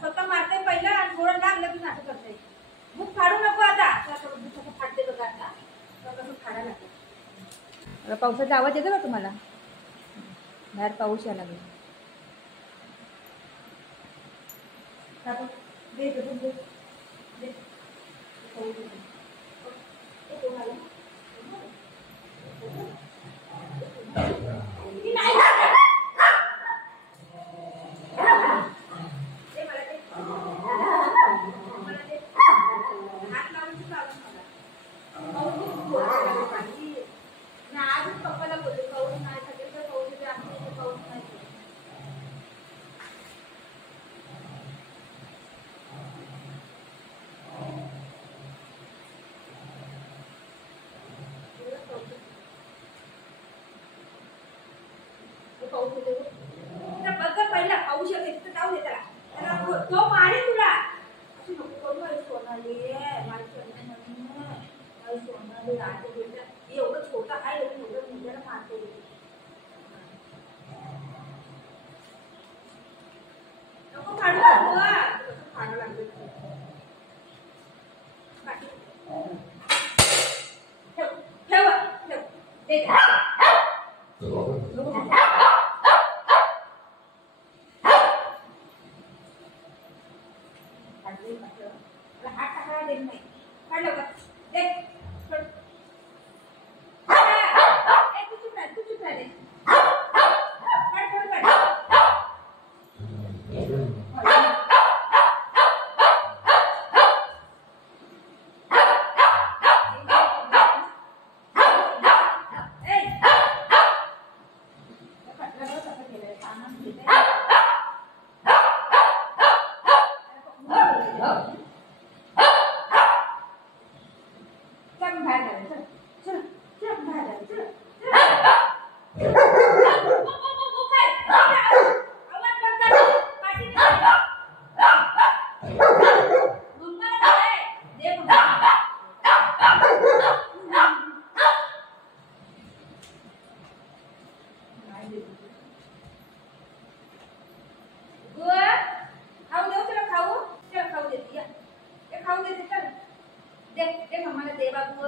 स्वतः मारते पहिला आणि थोडं लागलं की नाटक करते. बुक फाडू नको आता. बुक फाडते बघा आता. कसं फाडायला लागलं. पावसाचा आवाज येतो का तुम्हाला? बाहेर पाऊस यायला लागला. पहिला पाऊस येतो जाऊ दे त्याला. तो मारे तुला. असं नको करू माझी सोनाली. माझी सोनाली राहते बेटा. एवढं छोटा आहे एवढं मुलाला मारते. नको फाडू फाडू लागले. ठेव ठेव ठेव दे. हात टाकायला देत नाही. काढलं का दे. तू चुप राह. तू चुप राह दे. काढ काढ काढ. दे मम्माला दे बाबू.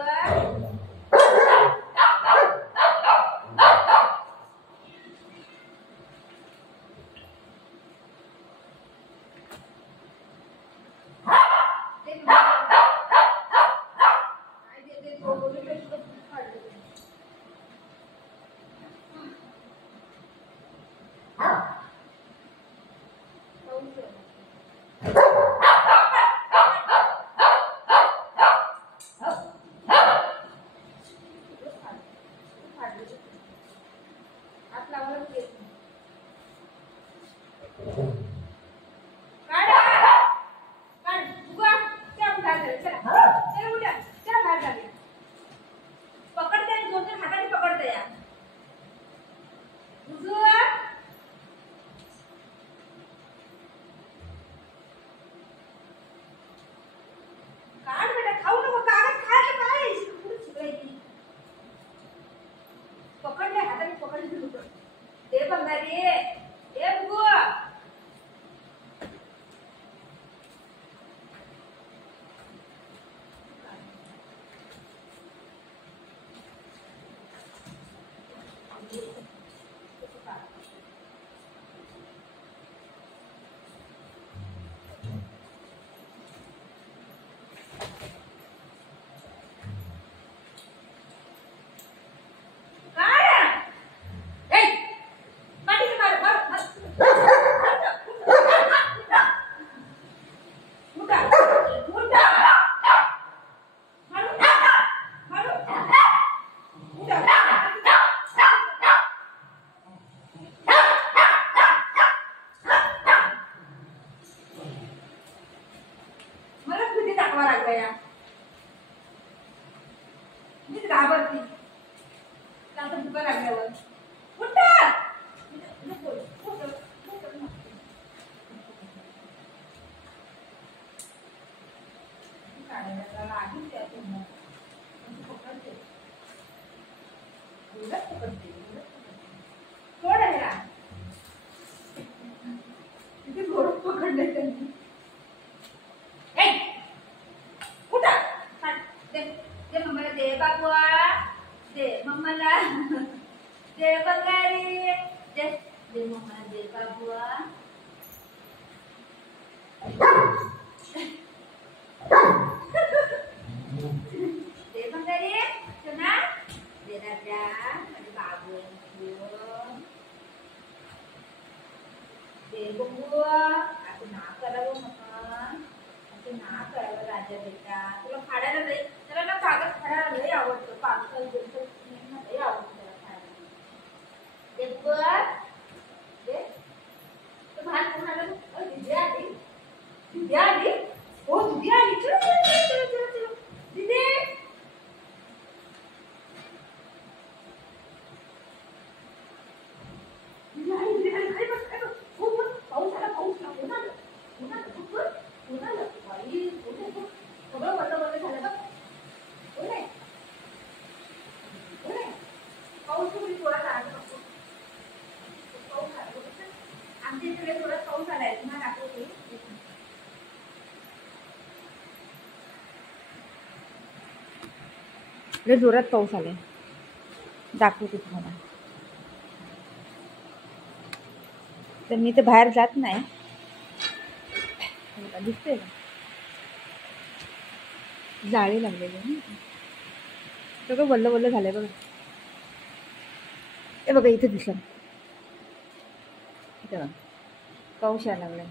मी घाबरते त्याचं भुका लागल्यावर. उठा पकडले त्यांनी. उठा दे मम्माला, दे बाबुआ, दे मम्माला, दे बंगारी, दे दे मम्माला, दे बाबुआ. दे बंगारी, सोना, दे राजा, माझे बाबू, दे बंगुआ. असं ना करावं मम्मा, असं ना करावं राजा बेटा. तुला फाडायला लई, त्याला ना कागद फाडायला लई आवडतं. पार्सल लई आवडतं त्याला फाडायला. दे बघ, दे तो भात कोणाला. दिदी आली, दिदी आली, हो दिदी आली. चलो चलो चलो चलो चलो दिदी. आमच्या इकडे थोडा पाऊस आलाय, तुम्हाला दाखवते. इकडे जोरात पाऊस आलाय, दाखवते तुम्हाला. तर मी तर बाहेर जात नाही, दिसतंय का जाळी लागलेली. सगळं वल्ल वल्ल झालंय बघा. हे बघा इथे दिसलं, इथे बघा पाऊस यायला लागलाय.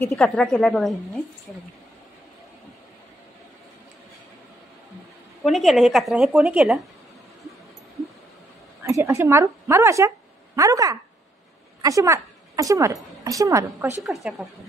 किती कचरा केलाय बघा ह्यांनी. कोणी केलं हे कचरा? हे कोणी केलं? असे असे मारू मारू, अशा मारू का? असे मारू, असे मारू, कशी कशा करतो.